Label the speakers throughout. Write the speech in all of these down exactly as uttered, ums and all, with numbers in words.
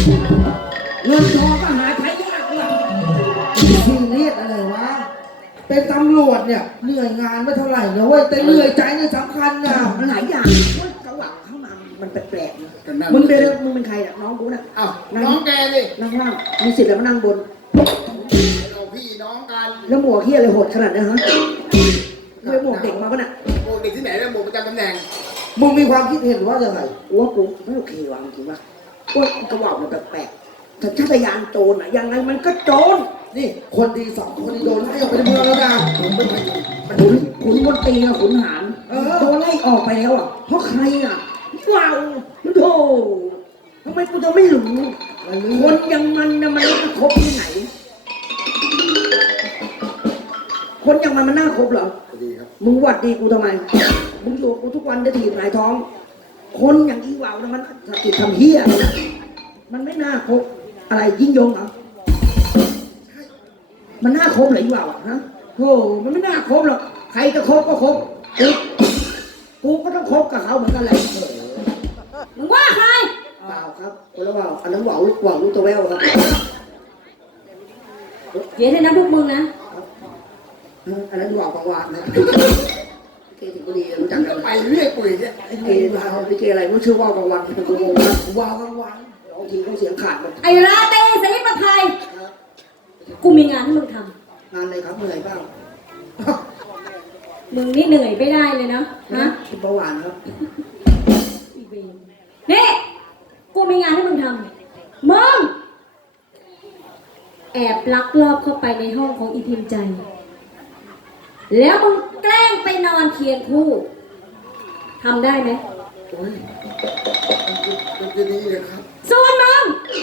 Speaker 1: เงินทองก็หาใช้ยากเลยซีเรียสอะไรวะเป็นตำรวจเนี่ยเหนื่อยงานไม่เท่าไหร่นะเว้ยแต่เหนื่อยใจเนี่ยสำคัญนะมันหลายอย่างว่าจังหวะเข้ามามันแปลกๆนะมึงเป็นมึงเป็นใครอ่ะน้องกูน่ะ
Speaker 2: อ้าวน้องแกดิ
Speaker 1: นั่งล่างมีสิทธิ์อะไรมานั่งบน
Speaker 2: เราพี่น้องกัน
Speaker 1: แล้วหมวกเฮียอะไรโหดขนาดนี้ฮะเลยหมวกเด็กมาปะเนี่ย
Speaker 2: หมวกเด็กที่ไหนแล้วหมวกประจำตำแหน่ง
Speaker 1: มึงมีความคิดเห็นว่าอย่างไรว่ากูไม่โอเควะจริงๆว่าว่ากระว่ามันแปลกๆสัญชาตญาณโจรอ่ะยังไงมันก็โจรนี่คนดีสองคนที่โดนไล่ออกไปในเมืองแล้วนะขุนขุนมนตรีอะขุนหารโดนไล่ออกไปแล้วอ่ะเพราะใครอ่ะว้าวโธ่ทำไมกูจะไม่รู้คนอย่างมันนะมันน่าคบที่ไหนคนอย่างมันมันน่าคบเหรอมึงหวัดดีกูทำไมมึงอยู่กูทุกวันจะถีบหงายท้องคนอย่างอีว่าวนะมันสติทำเฮี้ยมันไม่น่าคบอะไรยิ่งยงเหรอมันน่าคบเหรออีว่าวฮะโอ้มันไม่น่าคบหรอกใครจะคบก็คบกูกูก็ต้องคบกับเขาเหมือนกันแหละ
Speaker 3: มึงว่าใคร
Speaker 1: เปล่าครับคนละว่าวอันนั้นว่าวลูกว่าวลูกตะแววครับ
Speaker 3: เดี๋ยวให้นะพวกมึงนะ
Speaker 1: อันนั้นว่าวกังวานนะเกย์ถึงบุรีรู้จักกัน
Speaker 2: ไปเรื่อยปุ๋ยเนี่ย
Speaker 1: ไอ้เกย์ว่าวไอ้เกย์อะไรมันชื่อว่าวกังวานเป็นกูงงนะว่าวกังวานบางทีเขาเสียงขาดมัน
Speaker 3: ไอ้ราเต้สลิปมาไทยกูมีงานให้มึงท
Speaker 1: ำงานอะไรครับเหนื่อยบ้าง
Speaker 3: มึงนี่เหนื่อยไม่ได้เลยนะฮะ
Speaker 1: เป็นเบาหวานครับ
Speaker 3: นี่กูมีงานให้มึงทำมึงแอบลักลอบเข้าไปในห้องของอีพิมพ์ใจแล้วมึงแกล้งไปนอนเคียงคู่ทำได้ไหม
Speaker 2: โอ้ยมันจะดีเลยครับ
Speaker 3: ส่วนมึง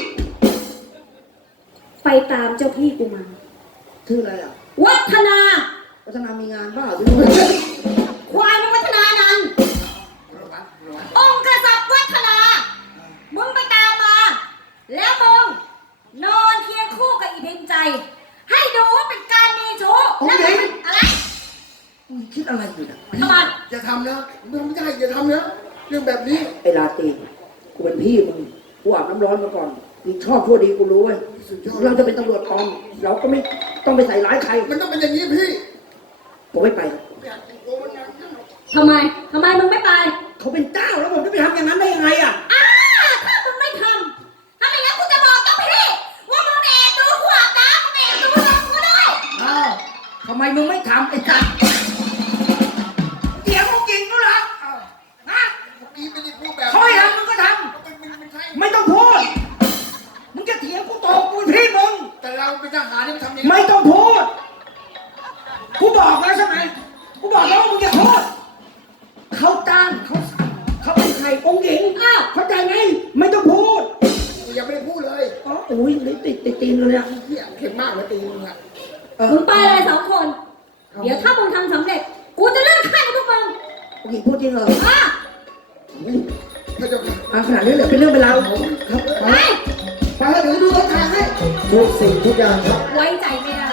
Speaker 3: ไปตามเจ้าพี่กูมา
Speaker 1: ชื่ออะไรอ่ะ
Speaker 3: วัฒนา
Speaker 1: วัฒนามีงานบ้าหรือ
Speaker 3: ควายมึงวัฒนานันองค์กษัตริย์วัฒนามึงไปตามมาแล้วมึงนอนเคียงคู่กับอีพิมพ์ใจให้ดูว่าเป็นการมีชู้แล้วเป็นอะไร
Speaker 1: มึงคิดอะไรอยู่นะ
Speaker 3: ทำไม
Speaker 2: อย่าทำนะมึงไม่ได้อย่าทำนะเรื่องแบบนี้
Speaker 1: ไอ้ลาตีกูเป็นพี่มึงกูอาบน้ำร้อนมาก่อนมึงชอบชั่วดีกูรู้เว้ยเราจะเป็นตำรวจปลอมเราก็ไม่ต้องไปใส่ร้ายใคร
Speaker 2: มันต้องเป็นอย่างนี้พี่
Speaker 1: ผมไม่ไป
Speaker 3: ทำไมทำไมมึงไม่ไป
Speaker 1: เขาเป็นเจ้าแล้วผมจะไปทำอย่างนั้นได้ยังไงอ่ะ
Speaker 3: อ้าถ้ามึงไม่ทำถ้าไม่งั้นกูจะบอกเจ้าพี่ว่ามึงแอบดูขวบน้ำมึงแอบดูนมกูด้วย
Speaker 1: อ้าวทำไมมึงไม่ทำไอ้จัดเดี๋ยวมึงกินกูเหรอนะเขาให้ทำมึงก็ทำไม่ต้องพูดมึงจะเถียงกูโตกูพี่มึง
Speaker 2: แต่เราเป็นทหารนี่ทำยังไง
Speaker 1: ไม่ต้องพูดกูบอกแล้วใช่ไหมกูบอกแล้วว่ามึงอย่าพูดเขาจ้างเขาเขาเป็นใครองค์หญิงอ้าวเข้าใจไหมไม่ต้องพูด
Speaker 2: ยังไม่ได้พูดเลย
Speaker 1: อ๋ออุ้ยเลยติดติดตีนเลยเนี่ย
Speaker 2: เข็มมากเลยตีนมึงอะ
Speaker 3: มึงไปเลยสองคนเดี๋ยวถ้ามึงทำสำเร็จกูจะเลื่อนขั้นพวกมึง
Speaker 1: องค์หญิงพูดจริงเหรอ
Speaker 3: อ่ะ
Speaker 1: อ่ะขนาดนี้เหลือเป็นเรื่องเป็นราวครับไปไปเดี๋ยวดูรถทางให้ทุกสิ่งทุกอย่างครับ
Speaker 3: ไว้ใจไม่ได้